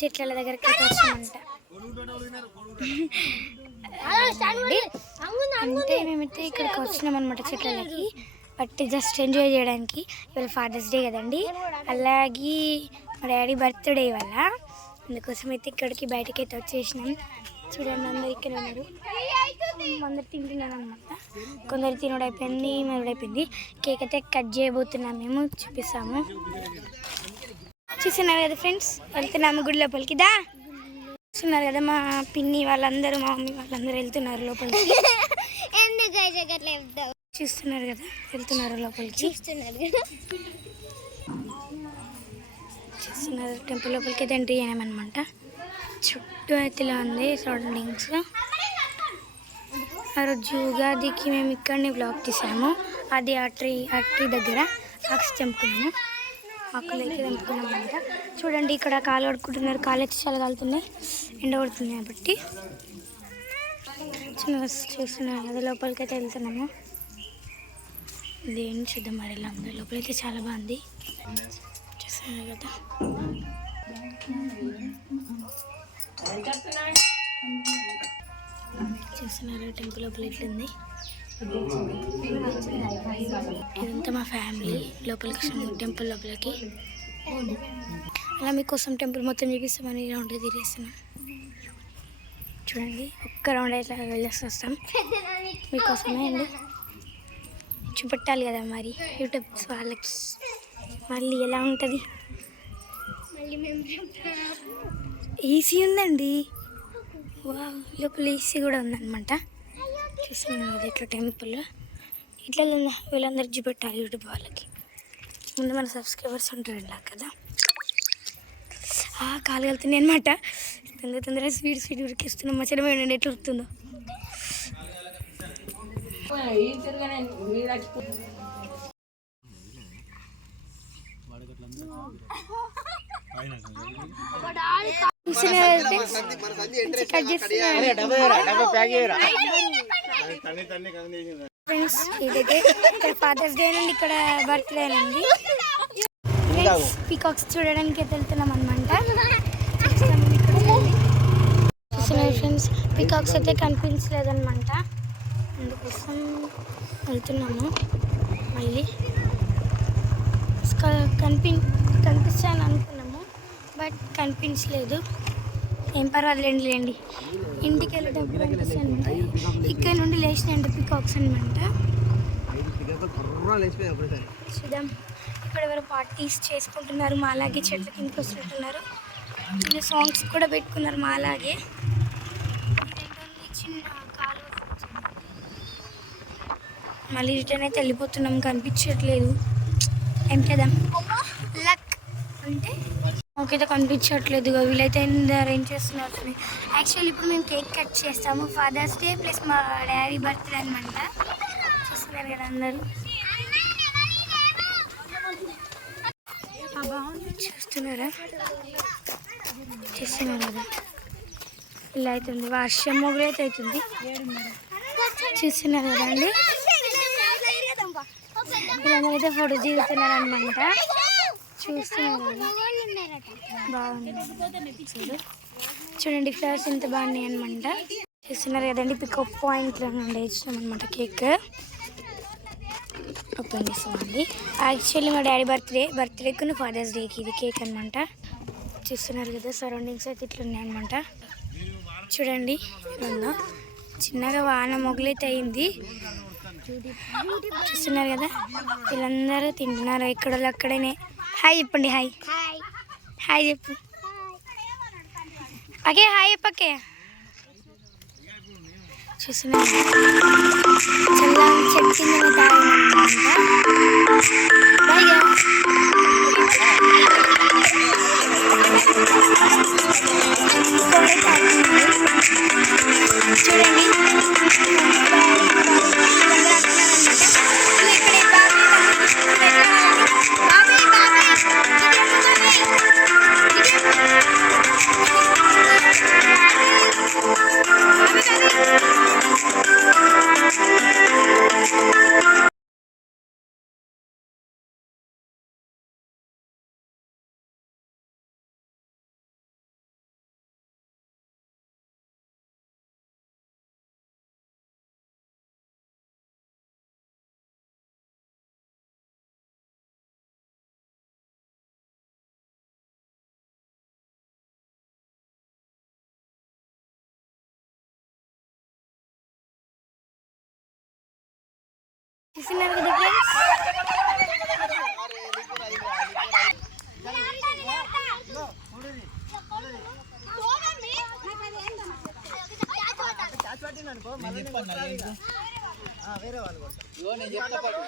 చెట్ల దగ్గరికి వచ్చామంట. అంటే మేమైతే ఇక్కడికి వచ్చినాం అనమాట చెట్లకి బట్ జస్ట్ ఎంజాయ్ చేయడానికి ఇవాళ ఫాదర్స్ డే కదండి. అలాగే మా డాడీ బర్త్డే వల్ల అందుకోసం అయితే ఇక్కడికి బయటకి అయితే వచ్చేసినాం. చూడండి అందరు ఇక్కడ ఉన్నారు. అందరు తింటున్నారు అనమాట కొందరు తినడం అయిపోయింది మెరుడు అయిపోయింది. కేక్ అయితే కట్ చేయబోతున్నాం మేము చూపిస్తాము. చూస్తున్నారు కదా ఫ్రెండ్స్? వెళ్తున్నాము గుడి లోపలికి దా. చూస్తున్నారు కదా మా పిన్ని వాళ్ళందరూ మా మమ్మీ వాళ్ళందరూ వెళ్తున్నారు లోపలికి. చూస్తున్నారు కదా వెళ్తున్నారు లోపలికి. చూస్తున్నారు చూస్తున్నారు టెంపుల్ లోపలికి అయితే ఎంట్రీ చేయమన్నమాట చుట్టూ అయితే ఇలా ఉంది సరౌండింగ్స్ ఆ రోజు ఉగాదికి మేము ఇక్కడనే బ్లాక్ తీసాము. అది ఆ ట్రీ ఆ ట్రీ దగ్గర ఆక్స్ తెంపుకున్నాము ఆకులు అయితే తెంపుకున్నాం చూడండి ఇక్కడ కాలు కడుక్కుంటున్నారు. కాలు అయితే చాలా ఎండ కొడుతుంది కాబట్టి. చిన్న అది లోపలికి అయితే వెళ్తున్నాము. దేని చూద్దాం మరి ఎలా ఉంది. లోపలైతే చాలా బాగుంది. చూస్తున్నారు కదా. చూస్తున్నారు టెంపుల్ లోపల ఎట్లుంది? ఇదంతా మా ఫ్యామిలీ లోపలికి టెంపుల్ లోపలికి. అలా మీకోసం టెంపుల్ మొత్తం చూపిస్తామని రౌండ్ తిరిగేస్తున్నాం. చూడండి ఒక్క రౌండ్ అయితే వెళ్ళేసి వస్తాం మీకోసమే అండి. చూపెట్టాలి కదా మరి యూట్యూబ్స్ వాళ్ళకి. మళ్ళీ ఎలా ఉంటుంది? ఈసీ ఏసీ ఉందండి. వా లోపల ఏసీ కూడా ఉందన్నమాట. చూస్తున్నాను ఇట్లా టెంపుల్. ఇట్లా వీళ్ళందరికి చూపెట్టాలి యూట్యూబ్ వాళ్ళకి. ముందు మన సబ్స్క్రైబర్స్ ఉంటారు నాకు కదా. ఆ, కాలు వెళ్తున్నాయి అనమాట తొందర తొందర స్వీట్ స్వీట్ ఉరికిస్తున్నాం మధ్యలో ఏంటంటే ఎట్లా ఉరుకుతుందో కట్ చేస్తున్నారు ఫ్రెండ్స్ ఇదైతే ఇక్కడ ఫాదర్స్ డే నుండి ఇక్కడ బర్త్డే నుండి. పీకాక్స్ చూడడానికి అయితే వెళ్తున్నాం అనమాట ఫ్రెండ్స్ పీకాక్స్ అయితే కనిపించలేదన్నమాట. అందుకోసం వెళ్తున్నాము. మళ్ళీ కనిపి అనుకున్నాము బట్ కనిపించలేదు. ఏం పర్వాలేండి లేండి ఇంటికి వెళ్ళేటప్పుడు అంటే ఇక్కడ నుండి లేచినాయంట పికాక్స్ అనమాట చూద్దాం. ఇక్కడ ఎవరు పార్టీస్ చేసుకుంటున్నారు మా అలాగే చెట్ల కిందకి వస్తుంటున్నారు. వీళ్ళు సాంగ్స్ కూడా పెట్టుకున్నారు మా అలాగే చిన్న కాలువ మళ్ళీ రిటర్న్ అయితే వెళ్ళిపోతున్నాం కనిపించట్లేదు. ఏం చేద్దాం? లక్ అంటే మాకైతే కనిపించట్లేదు వీళ్ళైతే అరేంజ్ చేస్తున్నారు యాక్చువల్ ఇప్పుడు మేము కేక్ కట్ చేస్తాము. ఫాదర్స్ డే ప్లస్ మా డాడీ బర్త్డే అనమాట చూస్తున్నారు కదా అందరూ. బాగుంది. చూస్తున్నారా? చూస్తున్నారు కదా. ఇలా అవుతుంది. వర్షం మొగులు అయితే అవుతుంది చూస్తున్నారు కదా అండి. వీళ్ళందరూ అయితే ఫోటో దిగుతున్నారు అనమాట చూస్తున్నారు బాగుంది చూడండి ఫ్లవర్స్ ఎంత బాగున్నాయి అనమాట చూస్తున్నారు కదండి పికప్ పాయింట్లో నుండి అనమాట కేక్ ఓపెన్ చేస్తామండి యాక్చువల్లీ మా డాడీ బర్త్డే బర్త్డేకి ఫాదర్స్ డేకి ఇది కేక్ అనమాట చూస్తున్నారు కదా సరౌండింగ్స్ అయితే ఇట్లా ఉన్నాయన్నమాట చూడండి ఉందో చిన్నగా వాన మొగలైతే అయింది. చూస్తున్నారు కదా? వీళ్ళందరూ తింటున్నారు. ఇక్కడ వాళ్ళు అక్కడనే. హాయ్ చెప్పండి హాయ్. హాయ్. హాయ్ చెప్పు. అకే హాయ్ చెప్పకే చూస్తున్నారు చల్లని చూస్తున్నారు కదా ఫ్రెండ్స్ నేను చెప్తా పట్టు.